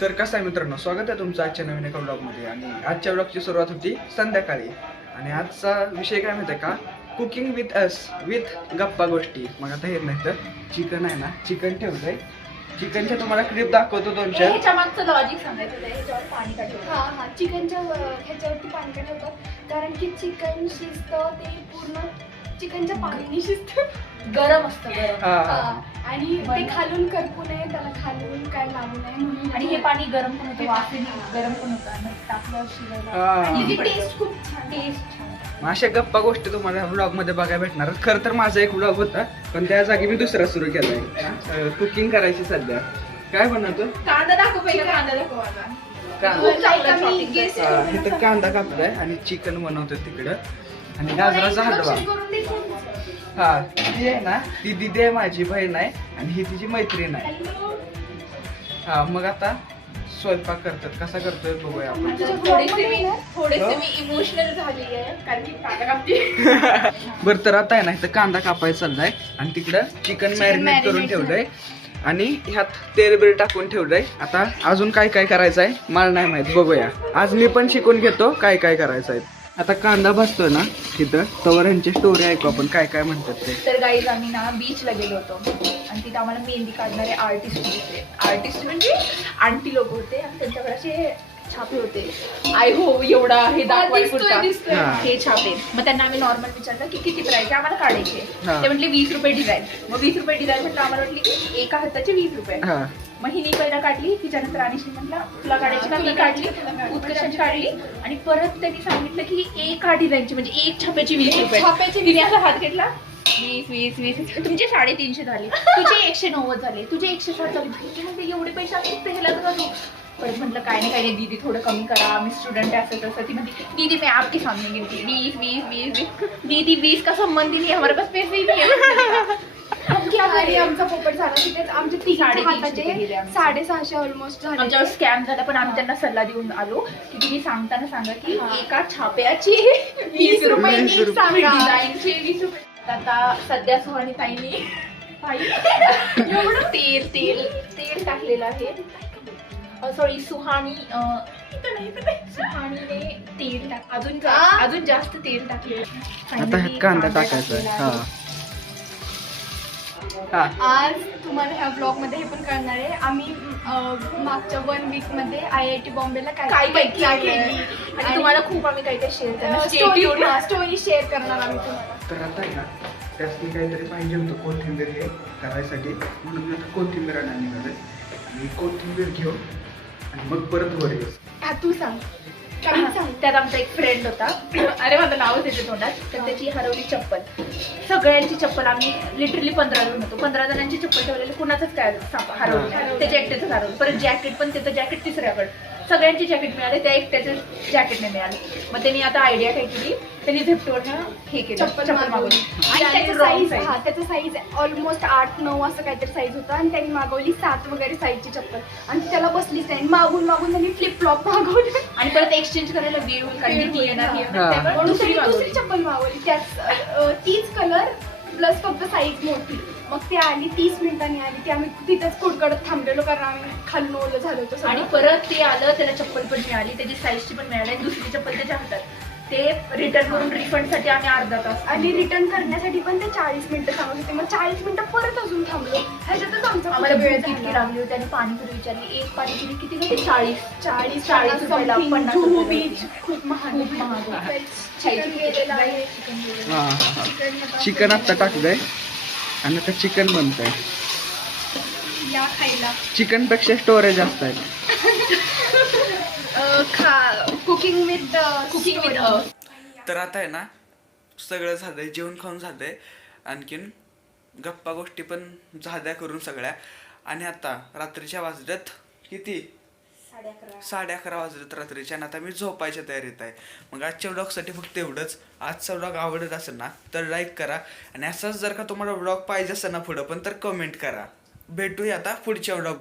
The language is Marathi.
तर कसं आहे मित्रांनो, स्वागत आहे तुमचं आजच्या नवीन एका ब्लॉगमध्ये. आणि आजच्या ब्लॉगची सुरुवात होती संध्याकाळी. आणि आजचा विषय काय माहिती आहे का? कुकिंग विथ अस, विथ गप्पा गोष्टी. मग आता हे नाही तर चिकन आहे ना, चिकन ठेवलंय. चिकनच्या तुम्हाला क्लिप दाखवतो 2-4. ह्याच्या मागचं लॉजिक सांगायचं आहे. ह्याच्यावर पाणी का ठेवतात? हा चिकनच्या ह्याच्यावरती पाणी का ठेवतात कारण की चिकन शिजतं ते पूर्ण चिकनच्या पाण्याने शिजतं. गरम असतं गरम. हा. आणि ते खालून करपू नये, त्याला खालून काय लागू नये म्हणून. आणि हे पाणी गरम पण होतं, वाफेने गरम पण होतं आणि टाकल्यावर शिजायला. हा. आणि आणि ती टेस्ट खूप छान. टेस्ट छान. मग अशा गप्पा गोष्टी तुम्हाला ब्लॉग मध्ये बघायला भेटणार. खरं तर माझा एक ब्लॉग होता, पण त्या जागी मी दुसरा सुरू केलाय. कुकिंग करायची सध्या. काय बनवतो? कांदा दाखव पहिला, कांदा दाखव माझा. कांदा. खूप चांगला मी shopping guess करते. हा, इथं कांदा कापलाय आणि चिकन बनवतो तिकडं. आणि गाजराचा हलवा. करून दे कोण? हा, ती आहे ना, ती दिदी आहे, माझी बहीण आहे आणि ही तिची मैत्रीण आहे. हॅलो. हा, मग आता स्वयंपाक करतात. कसा करतोय बघूया आपण. थोडेसे मी इमोशनल झाली आहे कारण की कांदा कापते. बरं, तर आता आहे ना, इथं कांदा कापायचा चाललाय आणि तिकडं चिकन मॅरिनेट करून ठेवलंय आणि ह्यात तेल बिल टाकून ठेवलंय. आता अजून काय काय करायचं आहे मला नाही माहित, बघूया. आज मी पण शिकून घेतो काय काय करायचं आहे. आता कांदा भाजतोय ना तिथं, तवर ह्यांची स्टोरी ऐकू आपण, काय काय म्हणतात ते. तर गाईज आम्ही ना बीचला गेलो होतो आणि तिथे आम्हाला मेहंदी काढणारे आर्टिस्ट दिसले. आर्टिस्ट म्हणजे आंटी लोक होते आणि त्यांच्याकडे असे छापे होते. आय हो एवढा हे दाखवायला पुरता हा. हे छापे. मग त्यांना आम्ही नॉर्मल विचारलं की किती प्राइस आहे, आम्हाला काढायचे. हा. ते म्हटले 20 रुपये डिझाईन. मग 20 रुपये डिझाईन म्हटलं, आम्हाला म्हटली की एका हाताचे 20 रुपये. हा. मग हिने पहिला काढली, तिच्यानंतर अनिशने म्हटलं तुला काढायची का, मी काढली, उत्कर्षाने काढली आणि परत त्यांनी सांगितलं की एका डिझाईनची म्हणजे एक छाप्याची 20 रुपये. छाप्याची तिने असा हात घेतला, 20 तुमचे 350 झाले, तुझे 190 झाले, तुझे 160 झाले. भाई म्हणजे एवढे पैसे असतील तर ह्याला तर घालू. परत म्हटलं काय नाही दीदी थोडं कमी करा, मी स्टुडंट आहे असं तसं. ती म्हणते दीदी मैं आपके सामने गिनती 20 दीदी 20 का संबंध ही नहीं, हमारे पास पैसे ही नहीं है. आणि आमचा पोपट झाला तिथेच. आमचे 350 हाताचे गेले आमचे. 650 ऑलमोस्ट झाले. आमच्यावर स्कॅम झाला, पण आम्ही त्यांना सल्ला देऊन आलो की तुम्ही सांगताना सांगा की एका छाप्याची 20 रुपये, 20 रुपये. डिझाईनचे 20 रुपये. आता सध्या सुहानी ताईंनी एवढं तेल तेल तेल टाकलेलं आहे. सॉरी सुहानीने तेल टाक, अजून जास्त तेल टाकलेलं. आता ह्यात कांदा टाकायचा आहे. हा. हा. आज तुम्हाला ह्या ब्लॉग मध्ये हे पण कळणार आहे. आम्ही मागच्या 1 वीक मध्ये IIT बॉम्बेला काय काय केली आणि तुम्हाला खूप आम्ही काही काही शेअर करणार. स्टोरी शेअर करणार आम्ही तुम्हाला. तर आता आहे ना, त्यासनी काहीतरी पाहिजे होतं कोथिंबीर हे करायसाठी, म्हणून मी आता कोथिंबीर आणायला निघालोय. आणि कोथिंबीर घेऊ आणि मग परत वर येऊ. हा, तू सांग. काही सांग. त्यात आमचा एक फ्रेंड होता, अरे माझं नावच येते तोंडात. तर त्याची हरवली चप्पल. सगळ्यांची चप्पल आम्ही लिटरली 15 जण होतो, 15 जणांची चप्पल ठेवलेली, कुणाचंच काय हरवलं, त्याच्या एकट्याच हरवलं. परत जॅकेट पण, त्याचं जॅकेट तिसऱ्याकडे. सगळ्यांचे जॅकेट मिळाले, त्या एकट्याचं जॅकेट नाही मिळाले. मग त्यांनी आता आयडिया काय केली, त्यांनी झेप्टोवरनं हे केलं, चप्पल मागवली. आणि त्याचं साईज ऑलमोस्ट 8-9 असं काहीतरी साईज होता आणि त्यांनी मागवली 7 वगैरे साईजची चप्पल आणि ती त्याला बसलीच नाही. मागून त्यांनी फ्लिप फ्लॉप मागवली आणि परत एक्सचेंज करायला वेळ होईल कारण की ती येणार ही येणार. हा. त्यामुळे म्हणून दुसरी त्यांनी मागवली. दुसरी चप्पल मागवली. त्याच तीच कलर प्लस फक्त साईज मोठी. मग ती आली 30 मिनिटांनी आली. ती आम्ही तिथंच कुडकडत थांबलेलो कारण आम्ही खालून ओलं झालो होतो आणि परत ते आलं, त्याला चप्पल पण मिळाली, त्याची साईजची पण मिळाली आणि दुसरी चप्पल त्याच्या हातात. ते रिटर्न करून रिफंडसाठी आम्ही अर्धा तास आणि रिटर्न करण्यासाठी पण ते 40 मिनिटं सांगत होते. मग 40 मिनिटं परत अजून थांबलो. ह्याच्यातच आमचा आम्हाला वेळ वेळ किती लागली होती आणि पाणीपुरी विचारली. एक पाणीपुरी किती होते? 40 40 रुपयाला, 50 जुहू रुपयाला. बीच खूप महाग. खूप महाग होतं. चिकन गेलेलं आहे. हा. चिकन आत्ता टाकलंय आणि आता चिकन बनतंय. या खायला चिकन पेक्षा स्टोरेज जास्त आहे. कुकिंग विथ तर आता आहे ना, सगळं झालंय, जेवण खाऊन झालंय, आणखीन गप्पा गोष्टी पण झाल्या करून सगळ्या. आणि आता रात्रीच्या वाजल्यात किती? 11:30 वाजलेत रात्रीच्या. आणि आता मी झोपायच्या तयारीत आहे. मग आजच्या व्लॉगसाठी फक्त एवढंच. आजचा व्लॉग आवडत असेल ना तर लाईक करा आणि असाच जर का तुम्हाला व्लॉग पाहिजे असेल ना पुढं पण, तर कमेंट करा. भेटूया आता पुढच्या व्लॉग.